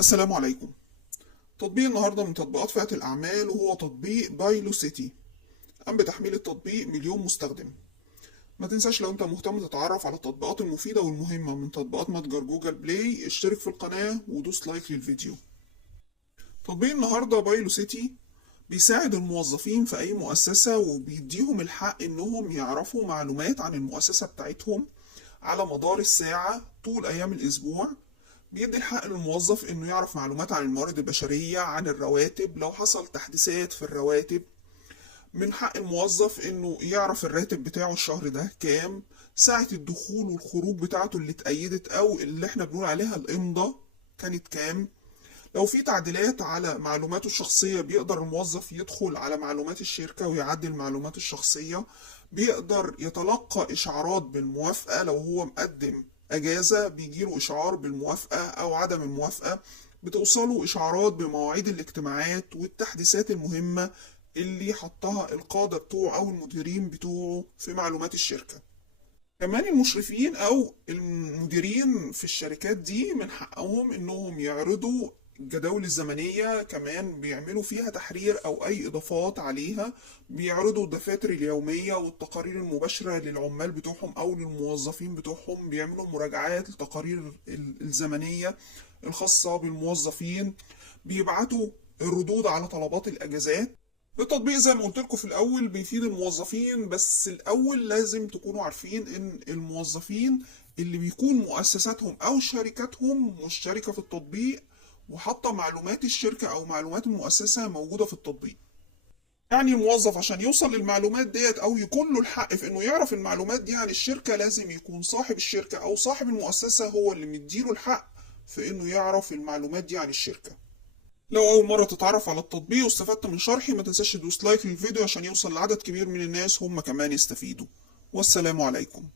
السلام عليكم. تطبيق النهاردة من تطبيقات فئة الأعمال وهو تطبيق بايلو سيتي. قام بتحميل التطبيق مليون مستخدم. ما تنساش لو انت مهتم تتعرف على التطبيقات المفيدة والمهمة من تطبيقات متجر جوجل بلاي، اشترك في القناة ودوس لايك للفيديو. تطبيق النهاردة بايلو سيتي بيساعد الموظفين في أي مؤسسة وبيديهم الحق إنهم يعرفوا معلومات عن المؤسسة بتاعتهم على مدار الساعة طول أيام الأسبوع. بيدي الحق للموظف إنه يعرف معلومات عن الموارد البشرية، عن الرواتب لو حصل تحديثات في الرواتب. من حق الموظف إنه يعرف الراتب بتاعه الشهر ده كام، ساعة الدخول والخروج بتاعته اللي اتأيدت أو اللي احنا بنقول عليها الإمضة كانت كام. لو في تعديلات على معلوماته الشخصية بيقدر الموظف يدخل على معلومات الشركة ويعدل معلوماته الشخصية. بيقدر يتلقى إشعارات بالموافقة، لو هو مقدم أجازة بيجيله إشعار بالموافقة أو عدم الموافقة. بتوصله إشعارات بمواعيد الاجتماعات والتحديثات المهمة اللي حطها القادة بتوعه أو المديرين بتوعه في معلومات الشركة. كمان المشرفين او المديرين في الشركات دي من حقهم انهم يعرضوا الجداول الزمنية، كمان بيعملوا فيها تحرير او اي اضافات عليها. بيعرضوا الدفاتر اليومية والتقارير المباشرة للعمال بتوعهم او للموظفين بتوعهم. بيعملوا مراجعات التقارير الزمنية الخاصة بالموظفين. بيبعتوا الردود على طلبات الاجازات. التطبيق زي ما قلت لكم في الاول بيفيد الموظفين، بس الاول لازم تكونوا عارفين ان الموظفين اللي بيكون مؤسساتهم او شركاتهم مشتركة في التطبيق وحاطة معلومات الشركة او معلومات المؤسسة موجودة في التطبيق. يعني الموظف عشان يوصل للمعلومات ديت او يكون له الحق في انه يعرف المعلومات دي عن الشركة لازم يكون صاحب الشركة او صاحب المؤسسة هو اللي مديله الحق في انه يعرف المعلومات دي عن الشركة. لو أول مرة تتعرف على التطبيق واستفدت من شرحي ما تنساش تدوس لايك للفيديو عشان يوصل لعدد كبير من الناس هم كمان يستفيدوا. والسلام عليكم.